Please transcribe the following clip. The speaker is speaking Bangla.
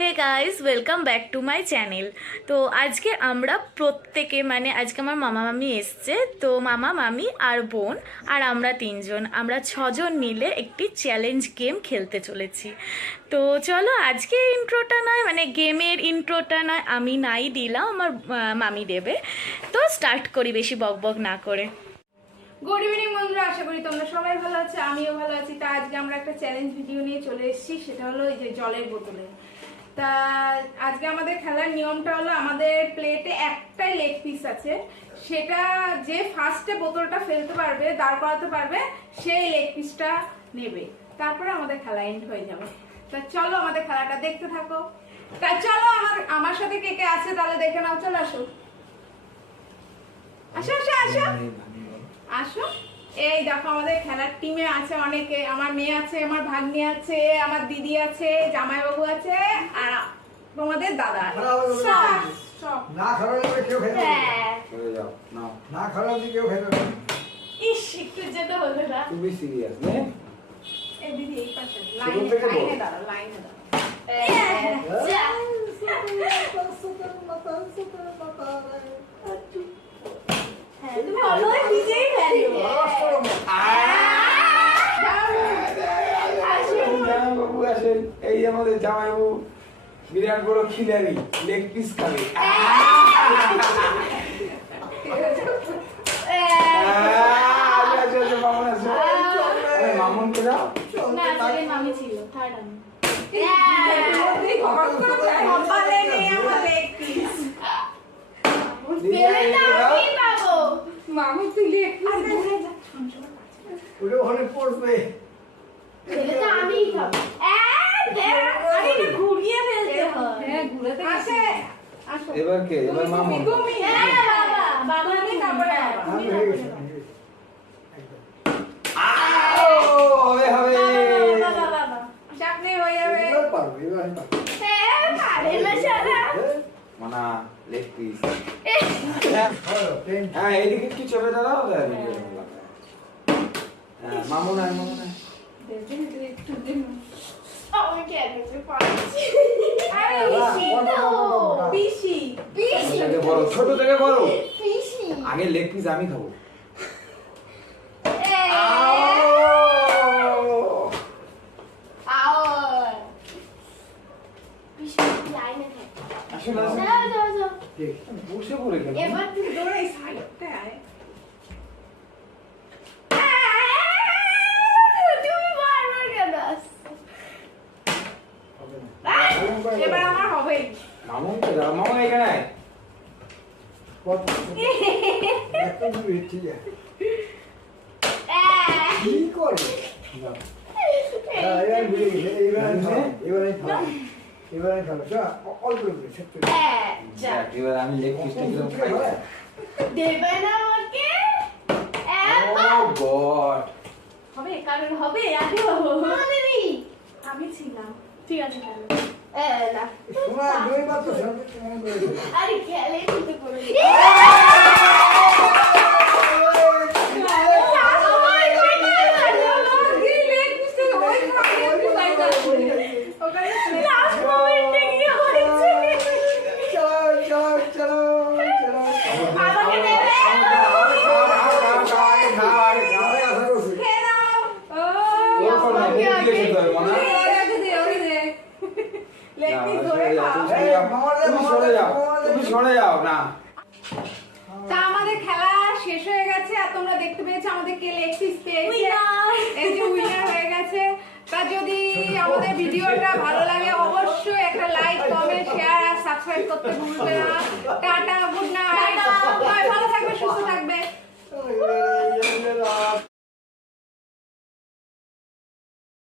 Hey guys, welcome back to my channel. তো আজকে আমরা প্রত্যেকে আজকে আমার মামা মামি এসছে, তো মামা মামি আর বোন আর আমরা তিনজন, আমরা ছজন মিলে একটি চ্যালেঞ্জ গেম খেলতে চলেছি। তো চলো, আজকে ইন্ট্রোটা নয় গেমের ইন্ট্রোটা নয় আমি নাই দিলাম, আমার মামি দেবে। তো স্টার্ট করি বেশি বকবক না করে। গুড ইভিনিং বন্ধুরা, আশা করি তোমরা সবাই ভালো আছো, আমিও ভালো আছি। তা আজকে আমরা একটা চ্যালেঞ্জ ভিডিও নিয়ে চলে এসেছি, সেটা হলো এই যে জলের বোতলে। তা আজকে আমাদের খেলার নিয়মটা হলো, আমাদের প্লেটে একটাই লেগ পিস আছে, সেটা যে ফার্স্টে বোতলটা ফেলতে পারবে, দাঁড় করাতে পারবে, সেই লেগ পিসটা নেবে। তারপরে আমাদের খেলা এন্ড হয়ে যাবে। তা চলো আমাদের খেলাটা দেখতে থাকো। তা চলো, আমার সাথে কে কে আছে তাহলে দেখে নাও। চলো আসো আসো আসো আসো আসো। এই দেখো, আমাদের খেলার টিমে আছে অনেকে। আমার মেয়ে আছে, আমার ভাগ্নি আছে, আমার দিদি আছে, জামাইবাবু আছে, আর তোমাদের দাদা আছে। না খারাপ কেউ খেতে না খারাপ কেউ খেতে ইস, একটু যেতে হলো না। তুমি সিরিয়াস নে? এই দিদি এই পাশে ছোট থেকে বল। লাইনে দাঁড়াও, লাইনে দাঁড়াও। তুমি অলওয়েজ নিজেই ফেলো। জামাইবাবু আসেন, এই আমাদের জামাইবাবু বিরাট বড় খিলাড়ি, লেগ পিস খাবে। মামুন কে দাও। না, আসলে মামি ছিল, থার্ড আমি। কপালে নেই আমার লেগ পিস। মামু তুই লেগ পিস দূরে যা। ওটা ওখানে পড়বে ছেলেটা আমিই খাবো। আরে এটা ঘুরিয়ে ফেলতে হয়। হ্যাঁ, ঘুরাতে আসে। আসো। এবার কে? এবার মামুন। তুমি বাবা, বাবা আমি তারপরে বাবা। আমি হয়ে গেছি হবে হবে। বাবা বাবা। চাপ নেই, হয়ে যাবে। এবার পারবো এবার আমি পারবো আরে মাশাআল্লাহ। মানা লেগ পিস। ভালো টেন হ্যাঁ, এদিকে কি চলে দাঁড়াও। মামুন আয়, মামুন আয়। দেখেন তুই একটু দিন। আমি কেন পাচ্ছি? আরে পিসি, পিসি, ছোট থেকে বড়, ছোট থেকে বড়। পিসি। আগে লেগ পিস আমি খাবো। আসলে ঠিক বসে পড়ে গেল। এবার তুই দৌড়াই সাইডটা আয়। তুমি বারবার কেন আসছো? হবে না এবার আমার হবেই। মামুন কে দাও। মামুন এখানে আয়। কত এত দূর ঠিক আছে কি করে না এবার ভুলে গেছে এবার আমি খাবো যা অল্প করে ছোট্ট যাক, এবার আমি লেগ পিসটা একদম খাই। দেবে না আমাকে? ও গড। হবে, কারণ হবে। আগে আমি ছিলাম। ঠিক আছে, তাহলে না। শোনা দুইবার তো সঙ্গে মনে করে আরে খেলে দিতে করে তা আমাদের খেলা শেষ হয়ে গেছে, আর তোমরা দেখতে পেয়েছো আমাদের কে লেগ পিস পেয়েছে। এই যে উইনার হয়ে গেছে। তা যদি আমাদের ভিডিওটা ভালো লাগে, অবশ্যই একটা লাইক, কমেন্ট, শেয়ার আর সাবস্ক্রাইব করতে ভুলবে না। Tata, good